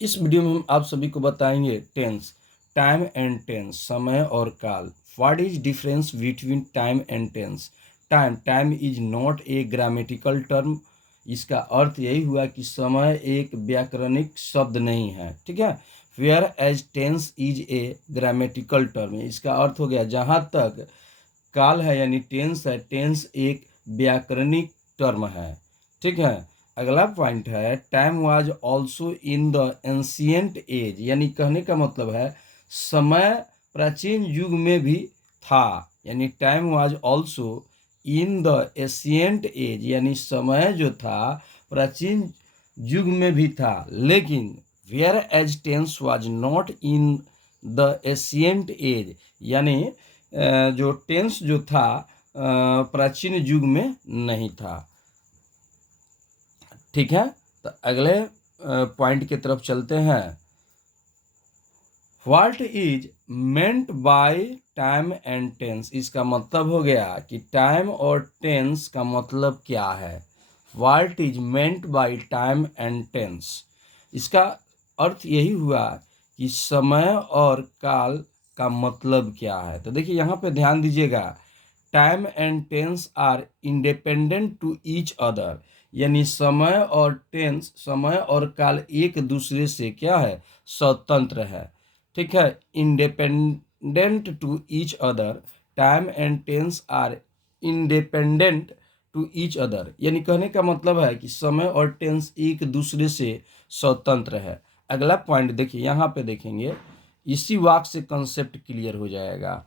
इस वीडियो में हम आप सभी को बताएंगे टेंस, टाइम एंड टेंस, समय और काल। What is difference between time and tense? Time is not a grammatical term. इसका अर्थ यही हुआ कि समय एक व्याकरणिक शब्द नहीं है, ठीक है। Whereas tense is a grammatical term, इसका अर्थ हो गया जहाँ तक काल है यानी टेंस है, टेंस एक व्याकरणिक टर्म है, ठीक है। अगला पॉइंट है time was also in the ancient age, यानी कहने का मतलब है समय प्राचीन युग में भी था, यानी time was also in the ancient age, यानी समय जो था प्राचीन युग में भी था, लेकिन whereas tense was not in the ancient age, यानी जो टेंस जो था प्राचीन युग में नहीं था, ठीक है। तो अगले पॉइंट की तरफ चलते हैं। What is meant by time and tense, इसका मतलब हो गया कि टाइम और टेंस का मतलब क्या है। What is meant by time and tense, इसका अर्थ यही हुआ कि समय और काल का मतलब क्या है। तो देखिए यहाँ पे ध्यान दीजिएगा, time and tense are independent to each other, यानी समय और टेंस, समय और काल एक दूसरे से क्या है, स्वतंत्र है, ठीक है। Independent to each other, time and tense are independent to each other, यानी कहने का मतलब है कि समय और टेंस एक दूसरे से स्वतंत्र है। अगला पॉइंट देखिए, यहाँ पे देखेंगे, इसी वाक्य से कंसेप्ट क्लियर हो जाएगा।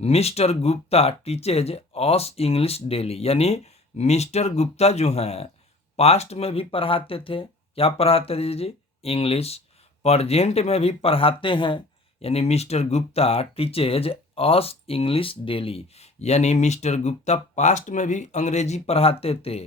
Mister Gupta teaches us English daily, यानी मिस्टर गुप्ता जो हैं पास्ट में भी पढ़ाते थे, क्या पढ़ाते थे जी, इंग्लिश। प्रेजेंट में भी पढ़ाते हैं, यानी mister Gupta teaches us English daily, यानी मिस्टर गुप्ता पास्ट में भी अंग्रेजी पढ़ाते थे,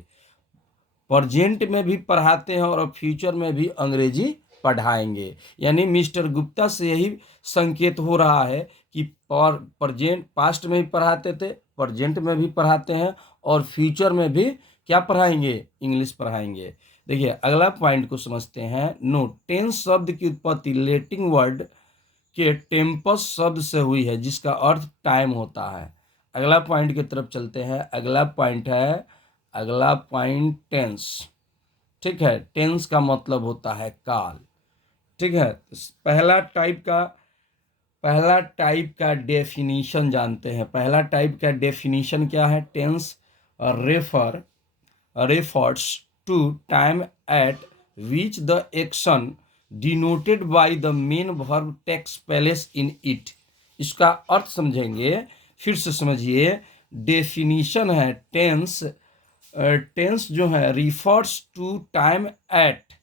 प्रेजेंट में भी पढ़ाते हैं और फ्यूचर में भी अंग्रेजी पढ़ाएंगे। यानी मिस्टर गुप्ता से यही संकेत हो रहा है कि प्रेजेंट पास्ट में भी पढ़ाते थे, प्रेजेंट में भी पढ़ाते हैं और फ्यूचर में भी क्या पढ़ाएंगे, इंग्लिश पढ़ाएंगे। देखिए अगला पॉइंट को समझते हैं। नो, टेंस शब्द की उत्पत्ति लैटिन वर्ड के टेम्पस शब्द से हुई है, जिसका अर्थ टाइम होता है। अगला पॉइंट की तरफ चलते हैं। अगला पॉइंट टेंस, ठीक है। टेंस का मतलब होता है काल, ठीक है। पहला टाइप का डेफिनीशन जानते हैं। पहला टाइप का डेफिनीशन क्या है? Tense refer refers to time at which the action denoted by the main verb takes place in it। इसका अर्थ समझेंगे, फिर से समझिए। डेफिनीशन है टेंस जो है refers to time at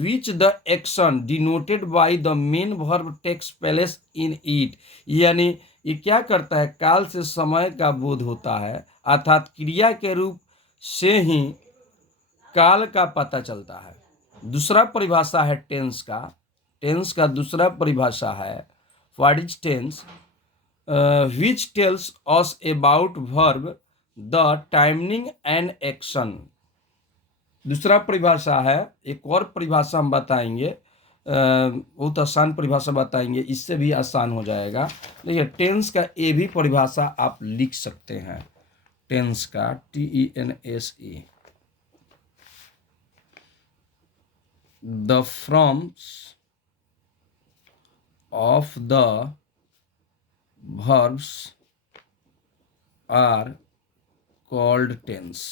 which the action denoted by the main verb takes place in it, यानी ये क्या करता है, काल से समय का बोध होता है, अर्थात क्रिया के रूप से ही काल का पता चलता है। दूसरा परिभाषा है टेंस का दूसरा परिभाषा है what is tense, which tells us about verb the timing and action. दूसरा परिभाषा है, एक और परिभाषा हम बताएंगे, बहुत आसान परिभाषा बताएंगे, इससे भी आसान हो जाएगा। देखिए टेंस का ये भी परिभाषा आप लिख सकते हैं, टेंस का TENSE, the forms of the verbs are called tense।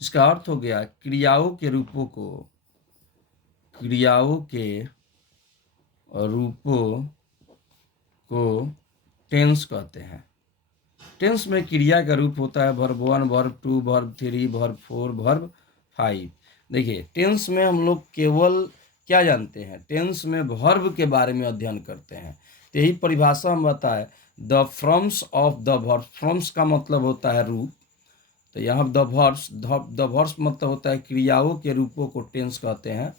इसका अर्थ हो गया क्रियाओं के रूपों को टेंस कहते हैं। टेंस में क्रिया का रूप होता है verb 1, verb 2, verb 3, verb 4, verb 5। देखिए टेंस में हम लोग केवल क्या जानते हैं, टेंस में वर्ब के बारे में अध्ययन करते हैं। तो यही परिभाषा हम बताए, the forms of the verb. Forms का मतलब होता है रूप, तो यहाँ द वर्ब्स मतलब होता है क्रियाओं के रूपों को टेंस कहते हैं,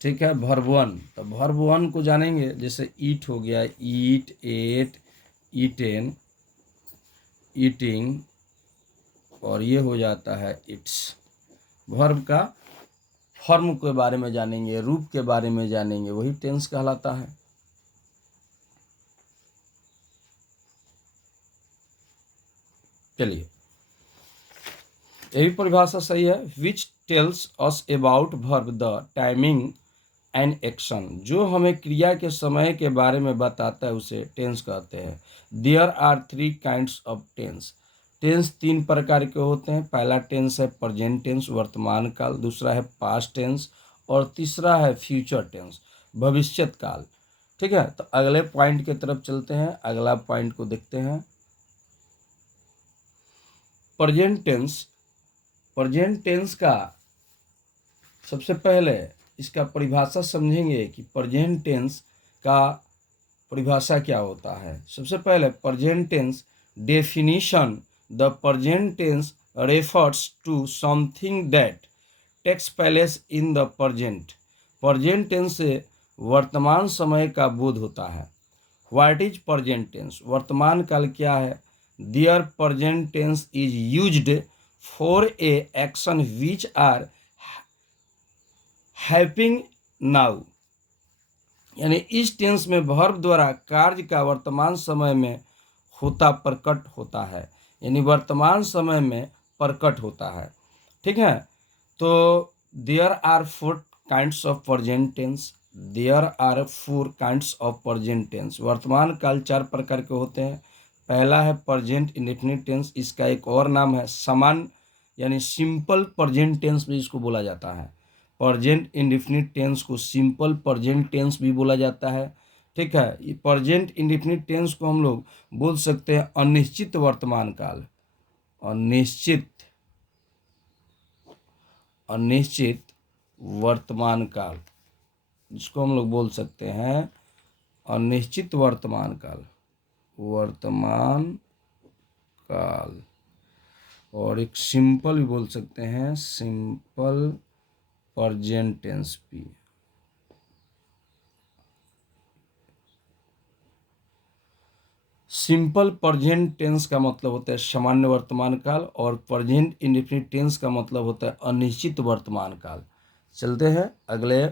ठीक है। वर्ब 1, तो वर्ब 1 को जानेंगे, जैसे ईट हो गया, ईट, एट, ईटेन, ईटिंग, और ये हो जाता है इट्स। वर्ब का फॉर्म के बारे में जानेंगे, रूप के बारे में जानेंगे, वही टेंस कहलाता है। चलिए, यही परिभाषा सही है। विच tells us about verb the timing and action, जो हमें क्रिया के समय के बारे में बताता है उसे टेंस कहते हैं। There are three kinds of tense. Tense तीन प्रकार के होते हैं। पहला टेंस है प्रेजेंट टेंस, वर्तमान काल। दूसरा है पास्ट टेंस और तीसरा है फ्यूचर टेंस, भविष्यत काल। ठीक है, तो अगले पॉइंट की तरफ चलते हैं। अगला पॉइंट को देखते हैं। Present tense. प्रेजेंट टेंस का सबसे पहले इसका परिभाषा समझेंगे कि प्रेजेंट टेंस का परिभाषा क्या होता है। सबसे पहले present tense definition, the present tense refers to something that takes place in the present. Present tense से वर्तमान समय का बोध होता है। व्हाट इज प्रेजेंट टेंस, वर्तमान काल क्या है। There present tense is used for a action which are happening now, यानी इस टेंस में वर्ब द्वारा कार्य का वर्तमान समय में होता प्रकट होता है, यानी वर्तमान समय में प्रकट होता है। ठीक है, तो there are four kinds of present tense. There are four kinds of present tense. वर्तमान काल चार प्रकार के होते हैं। पहला है प्रेजेंट इंडेफिनिट टेंस, इसका एक और नाम है सामान्य यानी सिंपल प्रेजेंट टेंस भी इसको बोला जाता है। प्रेजेंट इंडेफिनिट टेंस को सिंपल प्रेजेंट टेंस भी बोला जाता है। ठीक है, ये प्रेजेंट इंडेफिनिट टेंस को हम लोग बोल सकते हैं अनिश्चित वर्तमान काल। अनिश्चित अनिश्चित वर्तमान काल, जिसको हम लोग बोल सकते हैं अनिश्चित वर्तमान काल। वर्तमान काल, और एक सिंपल भी बोल सकते हैं, सिंपल प्रेजेंट टेंस भी। सिंपल प्रेजेंट टेंस का मतलब होता है सामान्य वर्तमान काल, और प्रेजेंट इंडेफिनिट टेंस का मतलब होता है अनिश्चित वर्तमान काल। चलते हैं अगले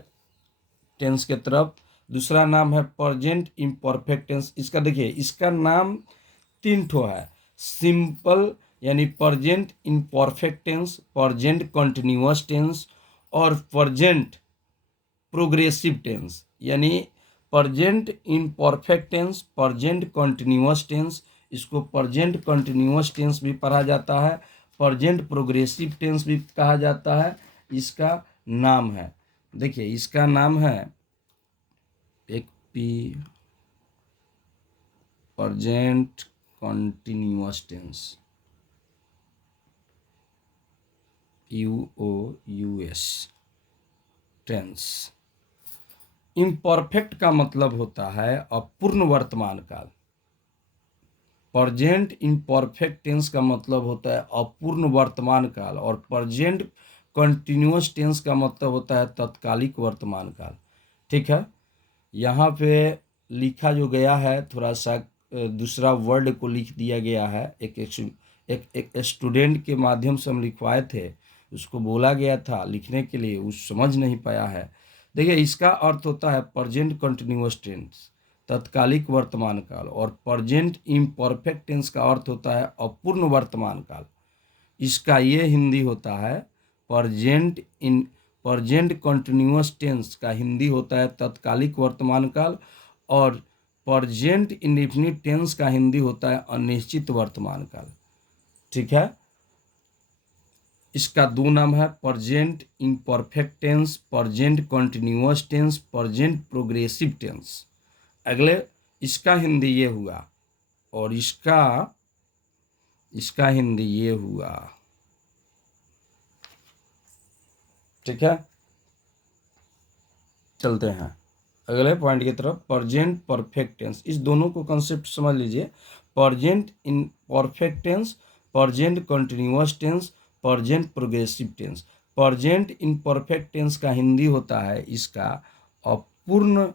टेंस के तरफ। दूसरा नाम है प्रेजेंट इम्परफेक्ट टेंस। इसका देखिए, इसका नाम तीन ठो है। सिंपल यानी present imperfect tense, present continuous tense और प्रेजेंट प्रोग्रेसिव टेंस। यानी present imperfect tense, present continuous tense, इसको प्रेजेंट कंटिन्यूअस टेंस भी पढ़ा जाता है, प्रेजेंट प्रोग्रेसिव टेंस भी कहा जाता है। इसका नाम है, देखिए इसका नाम है एक P present continuous tense, U O U S tense. Imperfect का मतलब होता है अपूर्ण वर्तमान काल। प्रेजेंट इम्परफेक्ट टेंस का मतलब होता है अपूर्ण वर्तमान काल, और प्रेजेंट कंटिन्यूअस टेंस का मतलब होता है तत्कालिक वर्तमान काल। ठीक है, यहाँ पे लिखा जो गया है थोड़ा सा दूसरा वर्ड को लिख दिया गया है। एक स्टूडेंट के माध्यम से हम लिखवाए थे, उसको बोला गया था लिखने के लिए, वो समझ नहीं पाया है। देखिए, इसका अर्थ होता है प्रेजेंट कंटिन्यूअस टेंस, तत्कालिक वर्तमान काल, और प्रेजेंट इम्परफेक्ट टेंस का अर्थ होता है अपूर्ण वर्तमान काल। इसका ये हिंदी होता है प्रेजेंट कंटिन्यूअस टेंस का हिंदी होता है तत्कालिक वर्तमान काल, और प्रेजेंट इंडेफिनिट टेंस का हिंदी होता है अनिश्चित वर्तमान काल। ठीक है, इसका दो नाम है present imperfect tense, present continuous tense, present progressive tense. अगले इसका हिंदी ये हुआ, और इसका हिंदी ये हुआ। ठीक है, चलते हैं अगले पॉइंट की तरफ। प्रेजेंट परफेक्ट टेंस, इस दोनों को कंसेप्ट समझ लीजिए। Present in perfect tense, present continuous tense, present progressive tense. Present in perfect tense का हिंदी होता है इसका अपूर्ण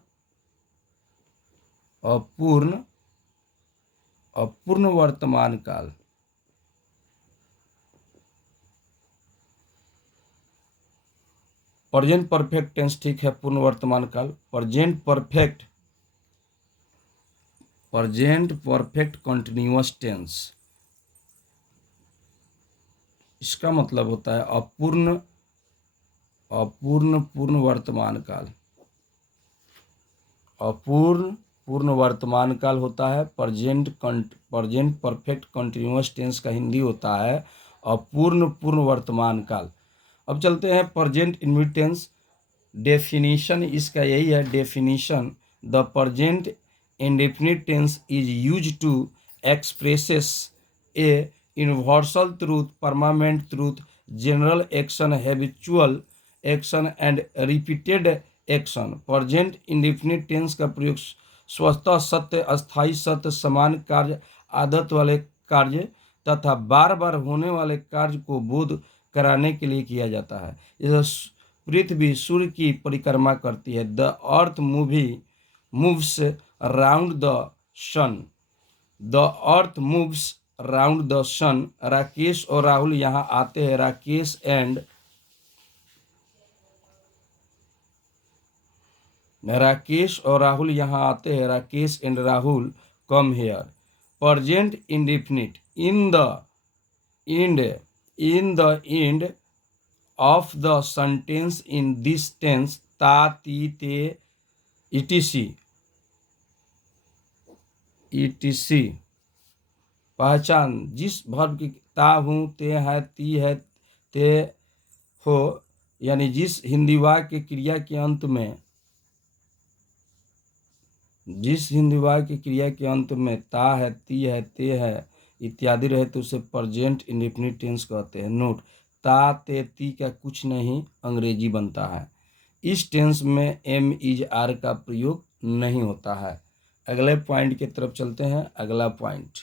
अपूर्ण अपूर्ण वर्तमान काल। प्रेजेंट परफेक्ट टेंस ठीक है, पूर्ण वर्तमान काल। प्रेजेंट परफेक्ट कंटिन्यूअस टेंस, इसका मतलब होता है अपूर्ण पूर्ण वर्तमान काल। अपूर्ण पूर्ण वर्तमान काल होता है प्रेजेंट परफेक्ट कंटिन्यूअस टेंस का हिंदी होता है अपूर्ण पूर्ण वर्तमान काल। अब चलते हैं प्रेजेंट इंडेफिनिट टेंस। डेफिनेशन इसका यही है, definition the present indefinite tense is used to expresses a universal truth, permanent truth, general action, habitual action and repeated action. Present indefinite tense का प्रयोग स्वतः सत्य, अस्थायी सत्य, समान कार्य, आदत वाले कार्य तथा बार बार होने वाले कार्य को बोध कराने के लिए किया जाता है। जैसे पृथ्वी सूर्य की परिक्रमा करती है। The earth moves round the sun. The earth moves round the sun. Rakesh और राहुल यहाँ आते हैं। राकेश और राहुल यहाँ आते हैं। Rakesh and Rahul come here. Present indefinite in the end of the sentence in this tense ta, ti, te, etc. पहचान जिस वर्ब की ता हूँ, ते है, ती है, ते हो, यानी जिस हिंदी वाक्य क्रिया के अंत में ता है, ती है, ते है इत्यादि रहे तो उसे प्रेजेंट इंडेफिनिट टेंस कहते हैं। नोट, ता, ते, ती का कुछ नहीं अंग्रेजी बनता है। इस टेंस में एम इज आर का प्रयोग नहीं होता है। अगले पॉइंट की तरफ चलते हैं। अगला पॉइंट,